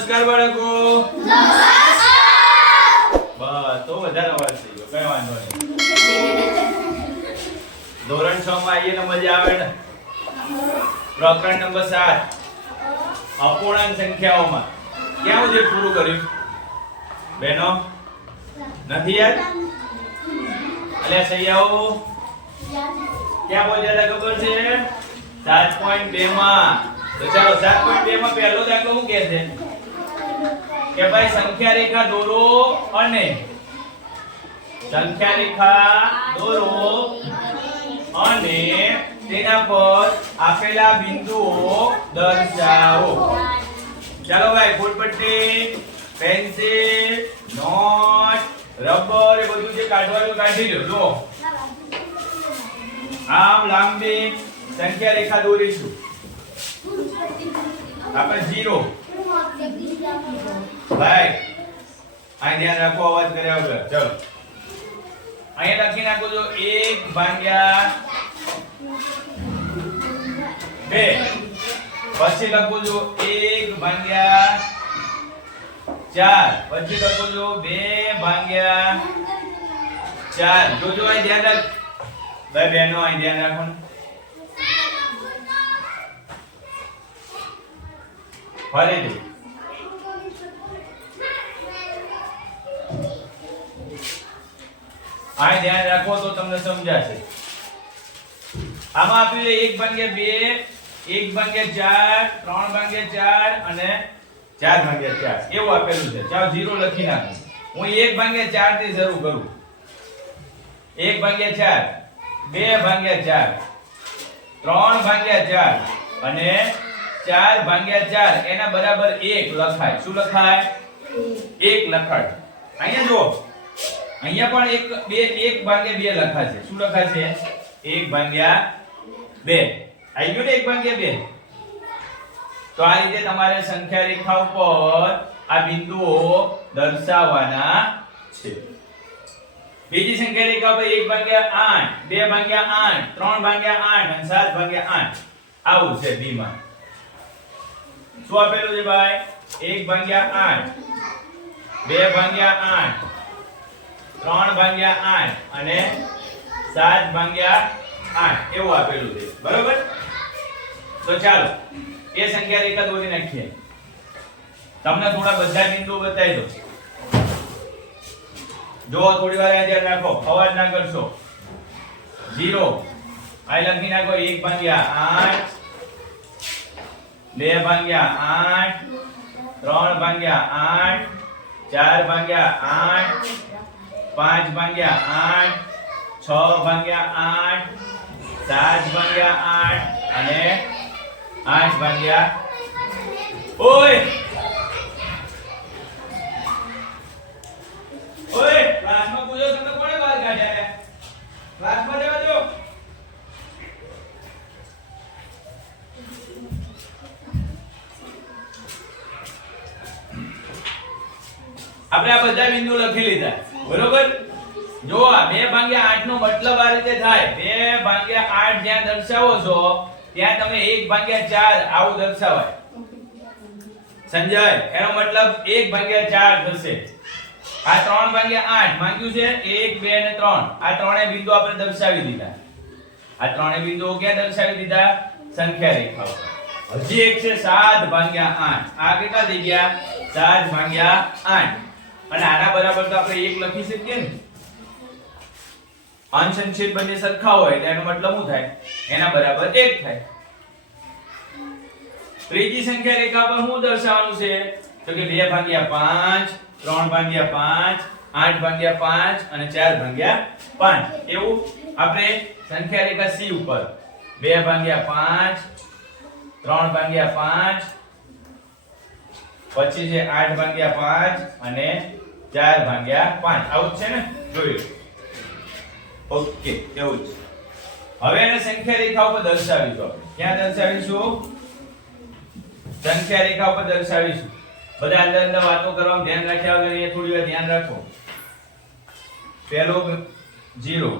નમસ્કાર બાળકો. નમસ્કાર. બસ તો વધારે અવાજ થઈ ગયો, કઈ વાંધો નહીં. ધોરણ 6 માં આવીએ ને મજા આવે ને. પ્રકરણ નંબર 7 અપૂર્ણાંક સંખ્યાઓમાં ક્યાં સુધી પૂરું કર્યું બેનો? નથી યાદ? અલ્યા સૈયાઓ ક્યાં પહોંચ્યા હતા ખબર છે? 7.2 માં. તો ચાલો 7.2 માં પહેલો દાખલો શું કહે છે કે ભાઈ સંખ્યા રેખા દોરો અને સંખ્યા રેખા દોરો અને તેના પર આપેલા બિંદુઓ દર્શાવો. ચાલો ભાઈ ફૂટપટ્ટી, પેન્સિલ, નોટ, રબર એ બધું જે કાઢવાનું કાઢી લો. જો આમ લાંબી સંખ્યા રેખા દોરીશું. આપણે 0 ભાઈ આ ધ્યાન રાખો અવાજ કર્યા વગર. ચલો અહીંયા લખી નાખો જો 1/2 પછી લખો જો 1/4 પછી લખો જો 2/4. જોજો અહીં ધ્યાન રાખ ભાઈ બહેનો, અહીં ધ્યાન રાખો ને. ફરીથી આ ધ્યાન રાખો તો તમને સમજાશે. આમાં આપ્યું છે 1/2, 1/4, 3/4 અને 4/4 એવું આપેલું છે. ચાલો 0 લખી નાખો. હું 1/4 થી શરૂ કરું. 1/4, 2/4, 3/4 અને 4/4 એના બરાબર 1 લખાય. શું લખાય? 1 લખાય. અહીંયા જો અહીંયા પણ 1/2 લખાશે. શું લખાશે? 1/2. આવી ગયું ને 1/2. તો આ રીતે તમારે સંખ્યા રેખા ઉપર આ બિંદુઓ દર્શાવવાના છે. બીજી સંખ્યા રેખા ઉપર 1/8, 2/8, 3/8 અને 7/8 આવું છે બી માં. શું આપેલું છે ભાઈ? 1/8, 2/8, 3/8 અને 7/8 એવું આપેલું છે. બરોબર? તો ચાલો એ સંખ્યા રેખા દોરી નાખીએ. તમને થોડા બધા બિંદુઓ બતાવી દો. જો થોડી વાર ધ્યાન રાખો, અવાજ ના કરશો. 0 આ લખી નાખો. 1/8, 2/8, 3/8, 4/8, 5/8, 6/8, 7/8 અને 8/8. ઓય ઓય ક્લાસમાં પૂછો તમને કોણે બહાર કાઢ્યા? ક્લાસમાં જવા દો. આપણે આ બધા બિંદુ લખી લીધા. બરોબર? જો આ 2/8 નો મતલબ આ રીતે થાય. 2/8 જ્યાં દર્શાવો છો ત્યાં તમે 1/4 આવું દર્શાવાય. સમજાય? એનો મતલબ 1/4 થશે. આ 3/8 માંગ્યું છે. 1, 2 અને 3 આ ત્રણેય બિંદુ આપણે દર્શાવી દીધા. આ ત્રણેય બિંદુઓ ક્યાં દર્શાવી દીધા? સંખ્યા રેખા ઉપર. હજી એક છે 7/8. આ કેટલા થઈ ગયા? 7/8. અને આના બરાબર તો આપણે 1 લખી શકીએ ને. અંશ અને છેદ બંને સરખા હોય એટલે એનો મતલબ શું થાય? એના બરાબર 1 થાય. ત્રીજી સંખ્યા રેખા પર શું દર્શાવવાનું છે? તો કે 2/5, 3/5, 8/5 અને 4/5 એવું આપણે સંખ્યા રેખા C ઉપર 2/5, 3/5 પછી છે 8/5 અને 4/5 આવું છે ને? જોયું. ઓકે એવું જ. હવે એને સંખ્યા રેખા ઉપર દર્શાવીશું. આપણે ક્યાં દર્શાવીશું? સંખ્યા રેખા ઉપર દર્શાવીશું. બધા અંદર અંદર વાતો કરવામાં ધ્યાન રાખ્યા વગર એ થોડી વાર ધ્યાન રાખો. પહેલો 0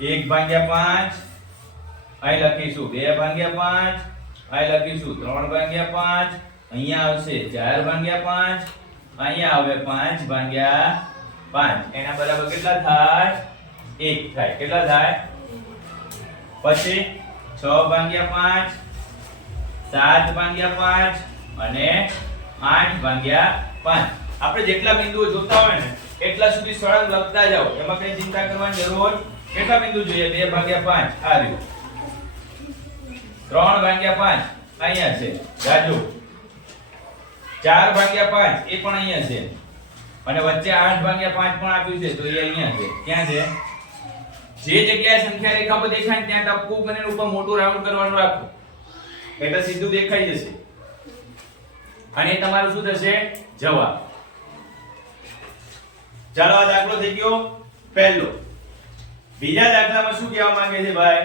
1/5 અહીં લખીશું 2/5 અહીં લખીશું 3/5 અહીંયા આવશે 4 ભાગ્યા 5, અહીંયા આવે 5 ભાગ્યા 5, એના બરાબર કેટલા થાય? 1 થાય. કેટલા થાય? પછી 6 ભાગ્યા 5, 7 ભાગ્યા 5 અને 8 ભાગ્યા 5. આપણે જેટલા બિંદુઓ જોતા હોય ને એટલા સુધી સળંગ લખતા જાઓ, એમાં કઈ ચિંતા કરવાની જરૂર. કેટલા બિંદુ જોઈએ? 2 ભાગ્યા 5 આ રહ્યું, 3 ભાગ્યા 5 અહીંયા છે રાજુ, 4 ભાગ્યા 5 એ પણ અહીંયા છે, અને વચ્ચે 8 ભાગ્યા 5 પણ આપ્યું છે, તો એ અહીંયા છે. ક્યાં છે? જે જગ્યાએ સંખ્યા રેખા પર દેખાય ત્યાં ટપકું કરીને ઉપર મોટું રાઉન્ડ કરવાનું રાખો, એટલે સીધું દેખાઈ જશે. અને તમારું શું થશે? જવાબ. ચાલો આ દાખલો થઈ ગયો પહેલો. બીજા દાખલામાં શું કહેવા માંગે છે ભાઈ?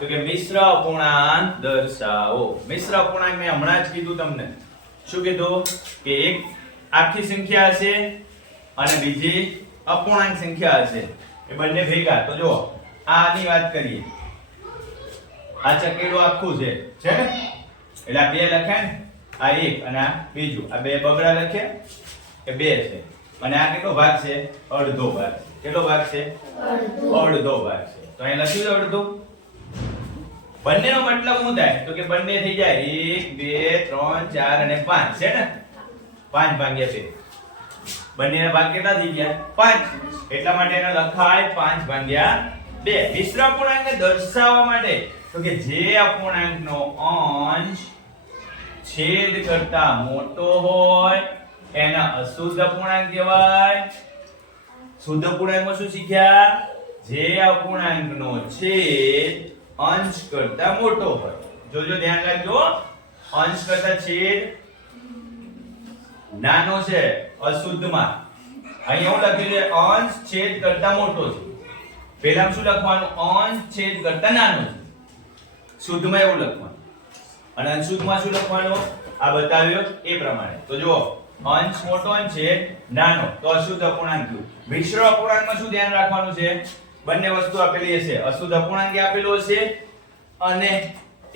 તો કે મિશ્ર અપૂર્ણાંક દર્શાવો. મિશ્ર અપૂર્ણાંક મેં હમણાં જ કીધું તમને. શું કીધું? કે એક આખી સંખ્યા હશે અને બીજી અપૂર્ણાંક સંખ્યા હશે, એ બંને ભેગા. તો જો આની વાત કરીએ, આ ચકેડું આખું છે ને, એટલે આ બે લખ્યા ને, આ એક અને આ બીજું, આ બે બગડા લખ્યા એ બે છે, અને આ કેટલો ભાગ છે? અડધો ભાગ. કેટલો ભાગ છે? અડધો ભાગ છે. તો અહીં લખ્યું છે અડધો. બંનેનો મતલબ શું થાય? તો કે બંને થઈ જાય 1 2 3 4 અને 5 છે ને, 5 ભાગ્યા 2. બંનેના ભાગ કેટલા થઈ ગયા? 5. એટલા માટે એને લખાય 5 ભાગ્યા 2. મિશ્ર અપૂર્ણાંકને દર્શાવવા માટે તો કે જે અપૂર્ણાંકનો અંશ છેદ કરતા મોટો હોય એના અશુદ્ધ અપૂર્ણાંક કહેવાય. શુદ્ધ અપૂર્ણાંકમાં શું શીખ્યા? જે અપૂર્ણાંકનો છેદ અંશ કરતા મોટો હોય. જોજો ધ્યાન રાખજો, અંશ કરતા છેદ નાનો છે અશુદ્ધમાં. અહીં એવું લખ્યું છે અંશ છેદ કરતા મોટો છે. પહેલા શું લખવાનું? અંશ છેદ કરતા નાનો છે. શુદ્ધમાં એવું લખવાનું, અને અશુદ્ધમાં શું લખવાનું? આ બતાવ્યો એ પ્રમાણે. તો જો અંશ મોટો અને છેદ નાનો, તો અશુદ્ધ અપૂર્ણાંક થયું. મિશ્ર અપૂર્ણાંકમાં શું ધ્યાન રાખવાનું છે? બંને વસ્તુ આપેલી હશે, અશુદ્ધ અપૂર્ણાંક આપેલું હશે અને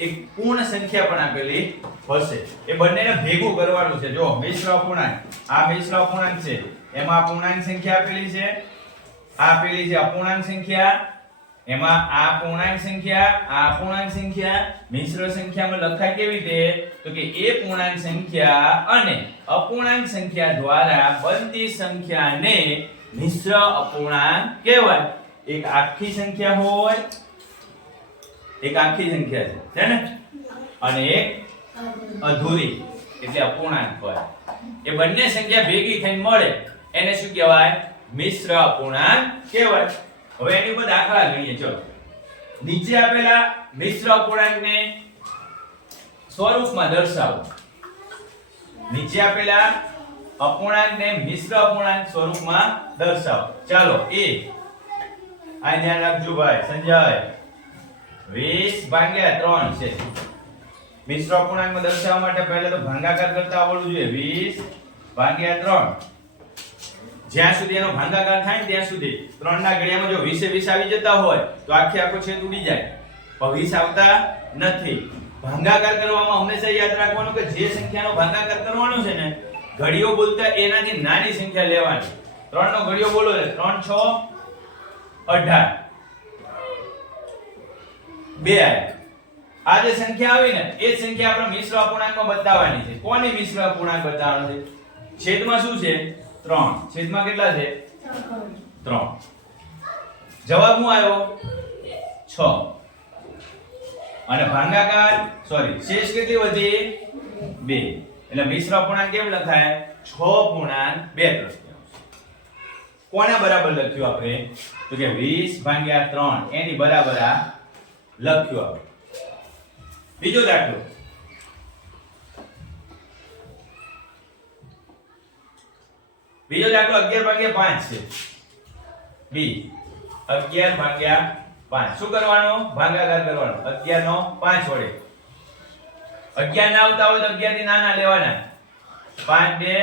એક પૂર્ણ સંખ્યા પણ આપેલી હશે. એ બંનેને ભેગું કરવાનું છે. જો મિશ્ર અપૂર્ણાંક, આ મિશ્ર અપૂર્ણાંક છે, એમાં પૂર્ણાંક સંખ્યા આપેલી છે, આ આપેલી છે અપૂર્ણાંક સંખ્યા, એમાં આ પૂર્ણાંક સંખ્યા, આ અપૂર્ણાંક સંખ્યા. મિશ્ર સંખ્યામાં લખાય કેવી રીતે? તો કે એ પૂર્ણાંક સંખ્યા અને અપૂર્ણાંક સંખ્યા દ્વારા બનતી સંખ્યાને મિશ્ર અપૂર્ણાંક કહેવાય. એક આખી સંખ્યા હોય, એક આખી સંખ્યા છે ને, અને એક અધૂરી એટલે અપૂર્ણાંક હોય. એ બંને સંખ્યા ભેગી થઈને મળે એને શું કહેવાય? મિશ્ર અપૂર્ણાંક કહેવાય. હવે એની ઉપર દાખલા ગણીએ. ચલો, નીચે આપેલા મિશ્ર અપૂર્ણાંકને સ્વરૂપમાં દર્શાવો. નીચે આપેલા અપૂર્ણાંકને મિશ્ર અપૂર્ણાંક સ્વરૂપમાં દર્શાવો. ચાલો, એ આ ધ્યાન રાખજો ભાઈ સંજય. 20 ભાગ્યા 3 છે. મિશ્ર અપૂર્ણાંકમાં દર્શાવવા માટે પહેલા તો ભાગાકાર કરતા આવડવું જોઈએ. 20 ભાગ્યા 3. જ્યાં સુધી એનો ભાગાકાર થાય ને ત્યાં સુધી 3 ના ઘડિયામાં જો 20 એ 20 આવી જતા હોય તો આખે આખો છેદ ઉડી જાય. પણ 20 આવતા નથી. ભાગાકાર કરવામાં હંમેશા યાદ રાખવાનું કે જે સંખ્યાનો ભાગાકાર કરવાનો છે ને, ઘડિયો બોલતા એનાથી નાની સંખ્યા લેવાની. 3 નો ઘડિયો બોલો છે 3 6 18 2 આ જે સંખ્યા આવી ને એ સંખ્યા આપણે મિશ્ર અપૂર્ણાંકમાં બતાવવાની છે. કોની મિશ્ર અપૂર્ણાંક બતાવવાનો છે? છેદમાં શું છે? 3. છેદમાં કેટલા છે? 3. જવાબ શું આવ્યો? 6. અને ભાગાકાર શેષ કેટલી વધી? 2. એટલે મિશ્ર અપૂર્ણાંક કેમ લખાય? 6.2. કોના બરાબર લખ્યું આપણે? તો કે 20 ભાગ્યા 3 એની બરાબર આ લખ્યું આપણે. બીજો દાખલો, બીજો દાખલો 11 ભાગ્યા 5 છે. બી 11 ભાગ્યા 5 શું કરવાનો? ભાગાકાર કરવાનો. 11 નો 5 વડે. 11 ના આવતા હોય તો 11 થી નાના લેવાના. 5 2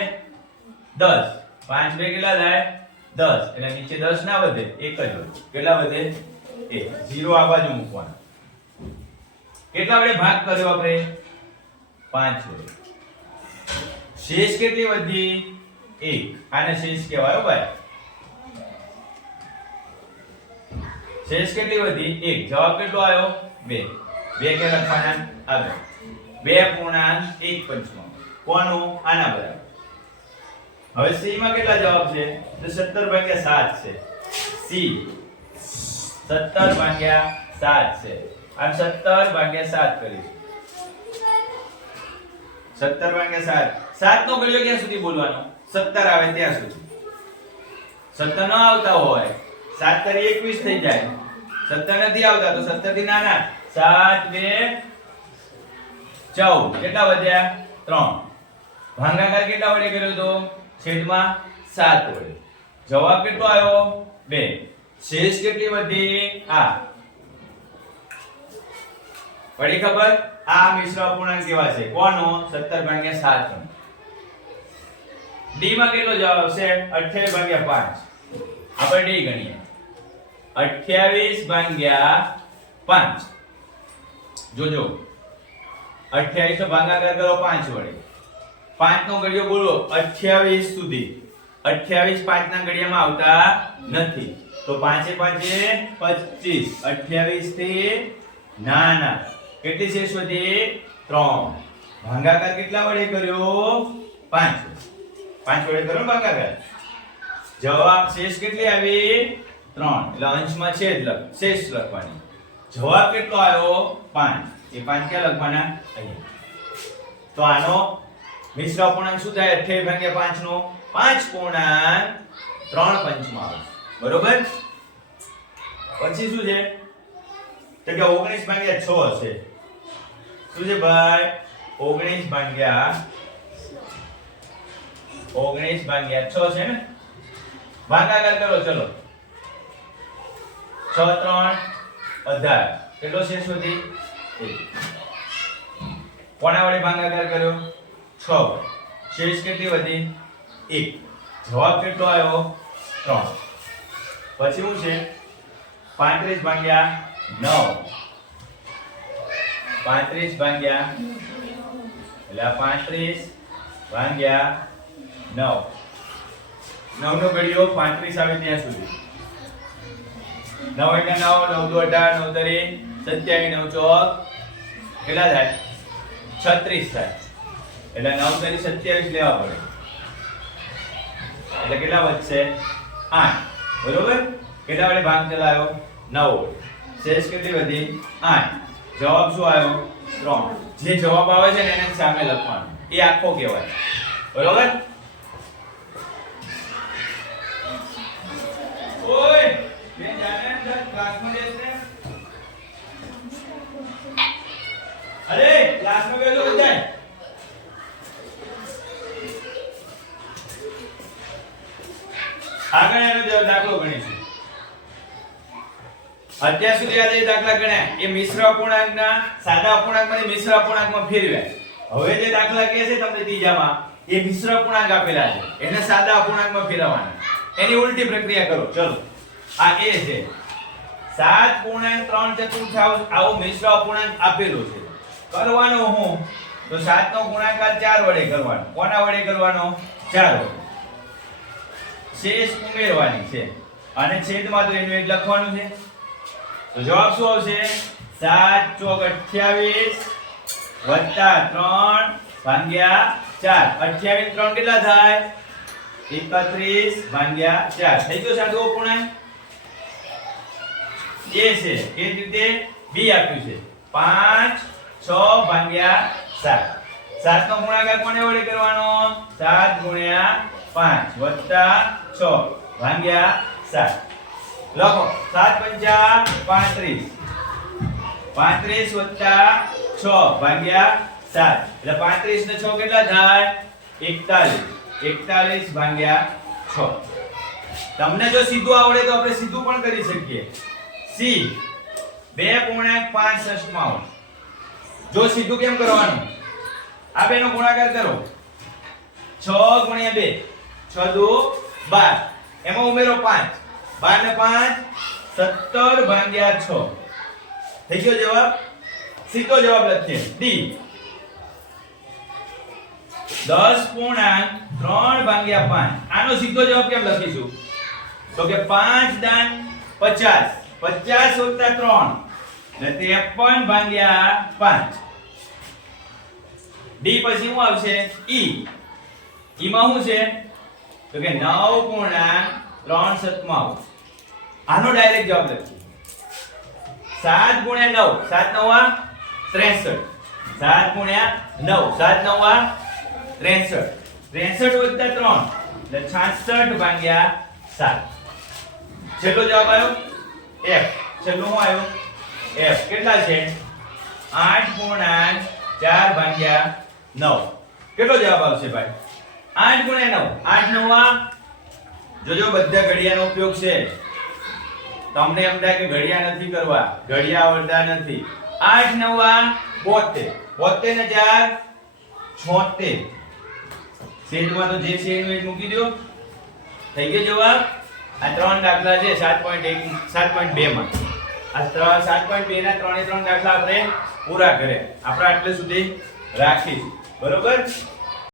10. 5 2 કેટલા થાય? 10. એટલે નીચે 10 ના વધે, એક જ વધે. કેટલા વધે? 1. 0 આ બાજુ મૂકવાના. કેટલા વડે ભાગ કર્યો આપણે? 5 વડે. શેષ કેટલી વધી 1 આને શેષ કહેવાય હો ભાઈ શેષ કેટલી વધી 1 જવાબ કેટલો આવ્યો 2 2 કે લખવાના આવે 2.1 પંચમાંશ કોનું આના બરાબર હવે c માં કેટલા જવાબ છે તો 17/7 છે c 17/7 છે આમ 17/7 કરીશું 17/7 7 નો ઘડિયો ક્યાં સુધી બોલવાનો 17 આવે ત્યાં સુધી 17 ન આવતા હોય 7 તરી 21 થઈ જાય 17 નથી આવતા તો 17 થી નાના 7 2 14 કેટલા વધ્યા 3 ભાગાકાર કેટલા વડે કર્યો તો છેદમાં 7 વડે જવાબ કેટલો આવ્યો 2 શેષ કેટલી વધી આ પડી ખબર આ મિશ્ર અપૂર્ણાંક કેવા છે કોનો 17/7 ડી માં કેટલો જવાબ આવશે 28/5 આપણે ડી ગણીએ 28/5 જોજો 28 નો ભાગાકાર કરો 5 વડે 5 નો ઘડિયો બોલો 28 સુધી 28 5 ના ઘડિયામાં આવતા નથી તો 5 5 25 28 થી નાના કેટલી શેષ વધી 3 ભાગાકાર કેટલા વડે કર્યો 5 વડે કર્યો ભાગાકાર જવાબ શેષ કેટલી આવી 3 એટલે અંશમાં છેદ શેષ લખવાની જવાબ કેટલો આવ્યો 5 એ 5 ક્યાં લખવાના અહીંયા તો આનો મિશ્ર અપૂર્ણાંક શું થાય 28/5 નો 5.3 પંચમાંશ બરોબર પછી શું છે તો કે 19/6 છે શું છે ભાઈ 19/6 છે ને ભાગાકાર કરો ચલો 6 3 18 કેટલો શેષ વધી 1 કોના વડે ભાગાકાર કર્યો 6 શેષ કેટલી વધી 1 જવાબ કેટલો આવ્યો 3 પછી શું છે 35/9 35/9 એટલે 35/9 9 નો ઘડિયો 35 આવે ત્યાં સુધી 9 એટલે 9 9 2 18 9 તરી 27 9 ચોક કેટલા થાય 36 થાય એટલે 9 તરી 27 લેવા પડે એટલે કેટલા વધશે 8 બરોબર કેટલા વડે ભાગ ચલાવ્યો 9 વડે શેષ કેટલી વધી 8 જવાબ શું આવ્યો 3 જે જવાબ આવે છે ને એને સામે લખવાનું એ આખો કહેવાય બરોબર ઓય બે જાને અંદર ક્લાસમાં બેસને અરે ક્લાસમાં બેસો બધા આગળ એનો દાખલો ગણીશું અત્યાર સુધી આ જે દાખલા ગણ્યા એ મિશ્ર અપૂર્ણાંકના સાદા અપૂર્ણાંકમાંથી મિશ્ર અપૂર્ણાંકમાં ફેરવ્યા હવે જે દાખલા કહે છે તમને ત્રીજામાં એ મિશ્ર અપૂર્ણાંક આપેલા છે એને સાદા અપૂર્ણાંકમાં ફેરવવાના એની ઉલટી પ્રક્રિયા કરો ચલો આ એ છે 7.3 આવો મિશ્ર અપૂર્ણાંક આપેલો છે કરવાનો હું તો 7 નો ગુણાકાર 4 વડે કરવાનો કોના વડે કરવાનો 4 વડે શેષ ઉમેરવાની છે અને છેદમાં તો એનું એક લખવાનું છે તો જવાબ શું આવશે 7 ચોક 28 વત્તા 3 ભાગ્યા 4 28 3 કેટલા થાય 31 ભાગ્યા 4 થઈ ગયો સાદો અપૂર્ણાંક એ છે એ રીતે બી આપ્યું છે 5 6 ભાગ્યા 7 7 નો ગુણાકાર કોને વડે કરવાનો 7 ગુણ્યા 5 વત્તા 6 ભાગ્યા 7 લખો 7 પંચા 35 35 વત્તા 6 ભાગ્યા 7 એટલે 35 ને 6 કેટલા થાય 41 41 ભાગ્યા 6 તમને જો સીધું આવડે તો આપણે સીધું પણ કરી શકીએ સી 2.5 ષષ્ઠમાંશ જો સીધું કેમ કરવાનું આ બેનો ગુણાકાર કરો 6 ગુણ્યા 2 6 દુ 12 એમાં ઉમેરો 5 12 ને 5 17 ભાગ્યા 6 થઈ ગયો જવાબ સીધો જવાબ લખીએ ડી 10.3 ભાગ્યા 5. આનો સીધો જવાબ કેમ લખીશું? તો કે 5 દાન 50, 50 વત્તા 3 એટલે 53 ભાગ્યા 5. ડી પછી શું આવશે? ઈ. ઈ માં શું છે? તો કે 9.397. આનો ડાયરેક્ટ જવાબ લખીએ. 7 ગુણ્યા 9, 7 9 63. 7 ગુણ્યા 9, 7 9 63. 63 વત્તા 3 એટલે 66 ભાગ્યા 7. છેલ્લો જવાબ આવ્યો F. છેલ્લો શું આવ્યો? F. કેટલા છે? 8.4 ભાગ્યા 9. કેટલો જવાબ આવશે ભાઈ? 8 ગુણ્યા 9. 8 9 જોજો બધા ઘડિયાનો ઉપયોગ છે. તમને એમ થાય કે ઘડિયા નથી કરવા, ઘડિયા આવડતા નથી. 8 9 72. 72 ને 4 76. સેજમાં તો જે છે એનું એક મૂકી દો. થઈ ગયો જવાબ. આ ત્રણ દાખલા છે 7.1 7.2 માં. આ 7.2 ના 3 દાખલા આપણે પૂરા કર્યા. આપણે આટલે સુધી રાખીશું. બરોબર?